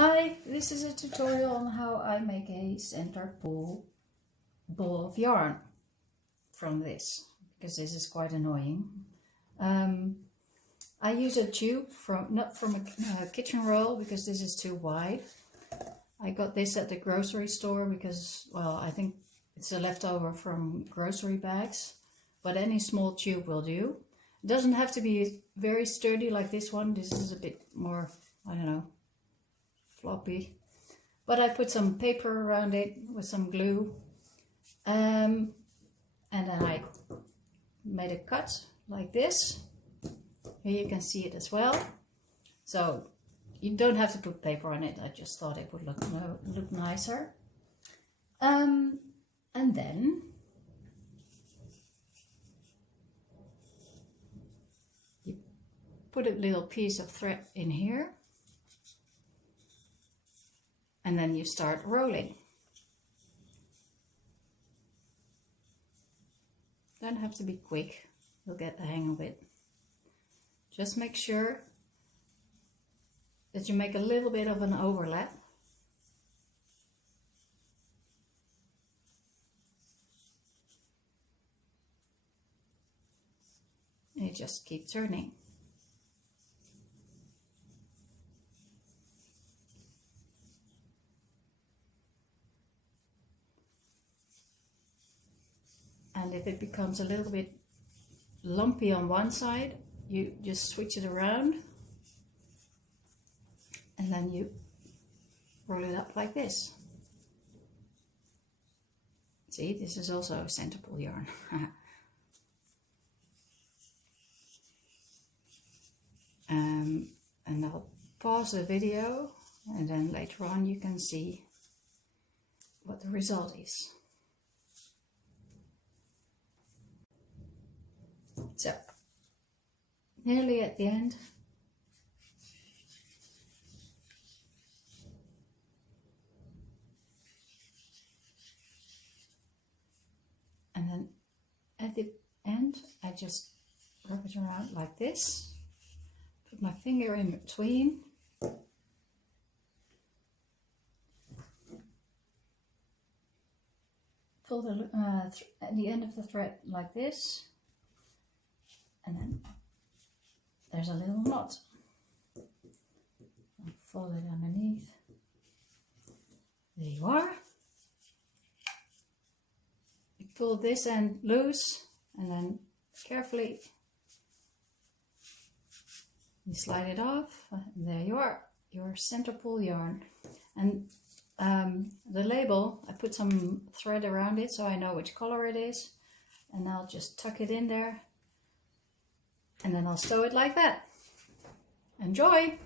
Hi, this is a tutorial on how I make a center ball of yarn from this, because this is quite annoying. I use a tube not from a kitchen roll, because this is too wide. I got this at the grocery store because, well, I think it's a leftover from grocery bags, but any small tube will do. It doesn't have to be very sturdy like this one. This is a bit more, I don't know, floppy, but I put some paper around it with some glue, and then I made a cut like this. Here you can see it as well. So you don't have to put paper on it, I just thought it would look nicer. And then you put a little piece of thread in here, and then you start rolling. Don't have to be quick, you'll get the hang of it. Just make sure that you make a little bit of an overlap. And you just keep turning. And if it becomes a little bit lumpy on one side, you just switch it around, and then you roll it up like this. See, this is also center ball yarn. And I'll pause the video, and then later on you can see what the result is. So, nearly at the end. And then at the end, I just wrap it around like this. Put my finger in between. Pull at the end of the thread like this. And then there's a little knot. I'll fold it underneath. There you are. You pull this end loose, and then carefully you slide it off. And there you are, your center ball yarn. And the label, I put some thread around it so I know which color it is. And I'll just tuck it in there. And then I'll sew it like that. Enjoy!